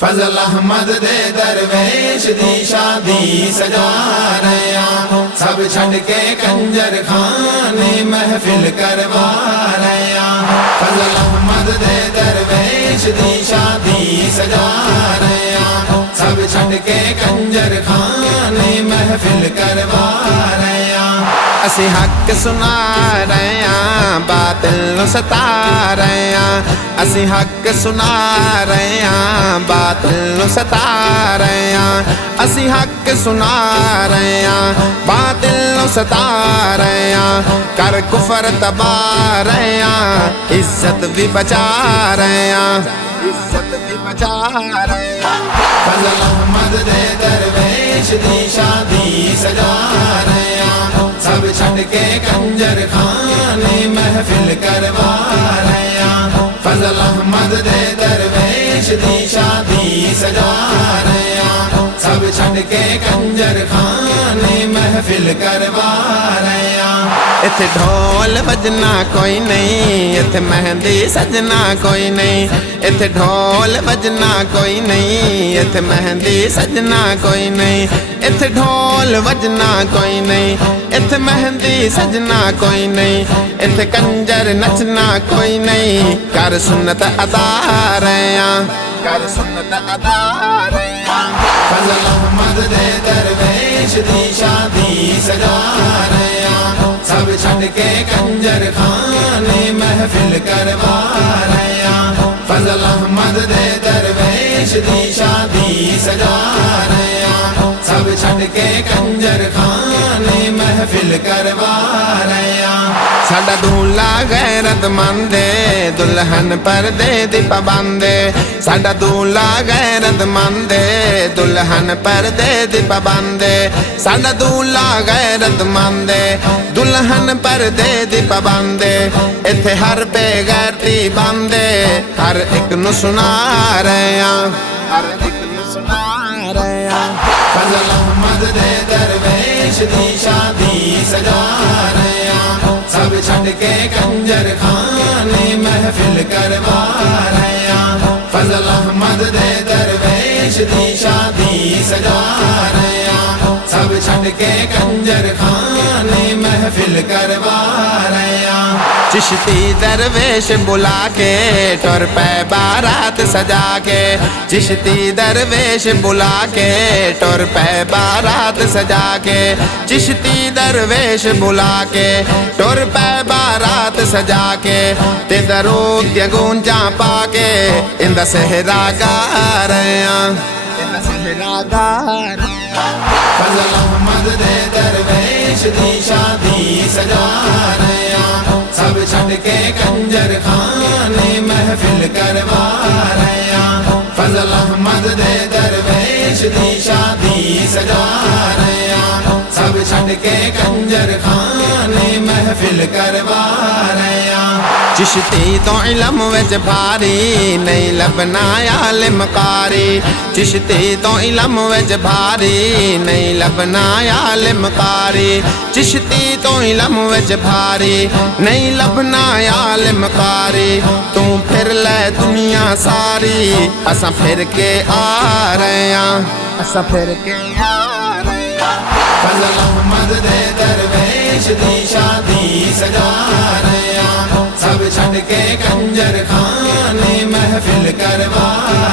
फजल अहमद दे दरवेश दी शादी सजा रहे आ, सब छड़ के कंजर खाने महफिल करवा रहे आ। फजल अहमद दे दरवेश दी शादी सजा रहे आ, सब छड़ के कंजर खाने महफिल करवा रहे आ। असी हक सुना रहे हैं बातिल नूं सता रहे हैं, असी हक सुना रहे हैं बातिल नूं सता रहे हैं, असी हक सुना रहे हैं बातिल नूं सता रहे हैं। कर कुफर तबा रहे हैं, इज्जत भी बचा रहे हैं, इज्जत भी बचा रहे हैं। फजल अहमद दे दरवेश दी शादी सजा रहे हैं, सब छड़ के कंजर खाने महफिल करवा रहे हैं। फजल अहमद दे दरवेश दी शादी सजा रहे हैं, सब छड़ के कंजर खाने महफिल करवा रहे हैं। इत्थे ढोल बजना कोई नहीं, इत्थे मेहंदी सजना कोई नहीं, इत्थे ढोल बजना कोई नहीं, इत्थे मेहंदी सजना कोई नहीं, इत्थे ढोल बजना कोई नहीं, इत्थे मेहंदी सजना कोई नहीं, इत्थे कंजर नचना कोई नहीं। कर सुन्नत अदा रहे हैं, कर सुन्नत अदा रहे हैं। फजल अहमद दे दरवेश दी शादी सजा रहे हैं, सब छड़ के कंजर खाने महफिल करवा रहे हैं। फजल अहमद दे दरवेश दी शादी सजा रहे हैं, सब छड़ के कंजर खाने महफिल करवा रहे हैं। साडा दूल्हा गैरतमंद है, दुल्हन पर्दे दी पाबंद है। साडा दूल्हा गैरतमंद है, दुल्हन पर्दे दी पाबंद है। साडा दूल्हा गैरतमंद है, दुल्हन पर्दे दी पाबंद है। इत्थे हर बेगैरती बंद है, हर एक नूं सुना रहे हैं, हर एक नूं सुना रहे हैं। फजल अहमद दे दरवेश दी शादी सजा रहे हैं, सब छड़ के कंजर खाने महफिल करवा रहे हैं। फजल अहमद दे दरवेश दी शादी सजा रहे हैं, सब छड़ के कंजर खाने महफिल करवा रहे हैं। चिश्ती दरवेश बुला के टुर पे बारात सजा के, चिश्ती दरवेश बुला के टुर पे बारात सजा के, चिश्ती दरवेश बुला के टुर पे बारात सजा के। ते दरूद दी गूंजा पाके इंदा सहरा गा रहे हैं, इंदा सहरा गा रहे हैं। फजल अहमद दे दरवेश दी शादी सजा रहे हैं, सब छड़ के कंजर खाने महफिल करवा रहे हैं। फजल अहमद दे दरवेश दी शादी सजा रहे हैं, सब छड़ के कंजर खाने महफिल करवा रहे हैं। चिश्ती तो इलम विच भारी नहीं लबना आलिम कारी, चिश्ती तो इलम विच भारी नहीं लबना आलिम कारी, चिश्ती तो इलम विच भारी नहीं लबना आलिम कारी। तू फिर ले दुनिया सारी, असां फिर के आ रहे हैं, असां फिर के आ रहे हैं। फजल अहमद दे दरवेश दी शादी सजा रहे हैं, सब छड़ के कंजर खाने महफिल करवा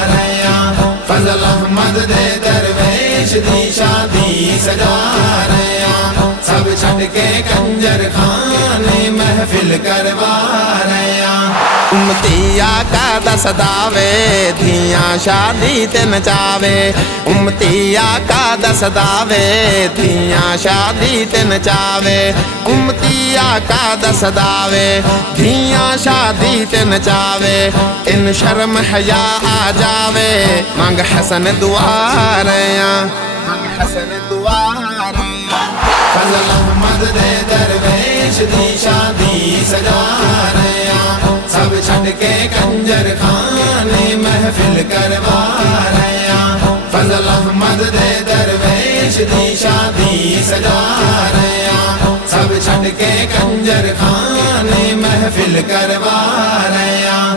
रहे हैं। फजल अहमद दे दरवेश दी शादी सजा रहे हैं, सब छड़ के कंजर खाने महफिल करवा रहे हैं। उम्मती आका दा सदावे धियां शादी ते नचावे, उम्मती आका दा सदावे धियां शादी ते नचावे, उम्मती आका दा सदावे धियां शादी ते नचावे। इन शर्म हया आ जावे मंग हसन दुआ रहे हैं, मंग हसन दुआ रहे हैं। फजल अहमद दे दरवेश दी शादी सजा रहे हैं, सब छड़ के कंजर खाने महफिल करवा रहे हैं। फजल अहमद दे दरवेश दी शादी सजा रहे हैं, सब छड़ के कंजर खाने महफिल करवा रहे हैं।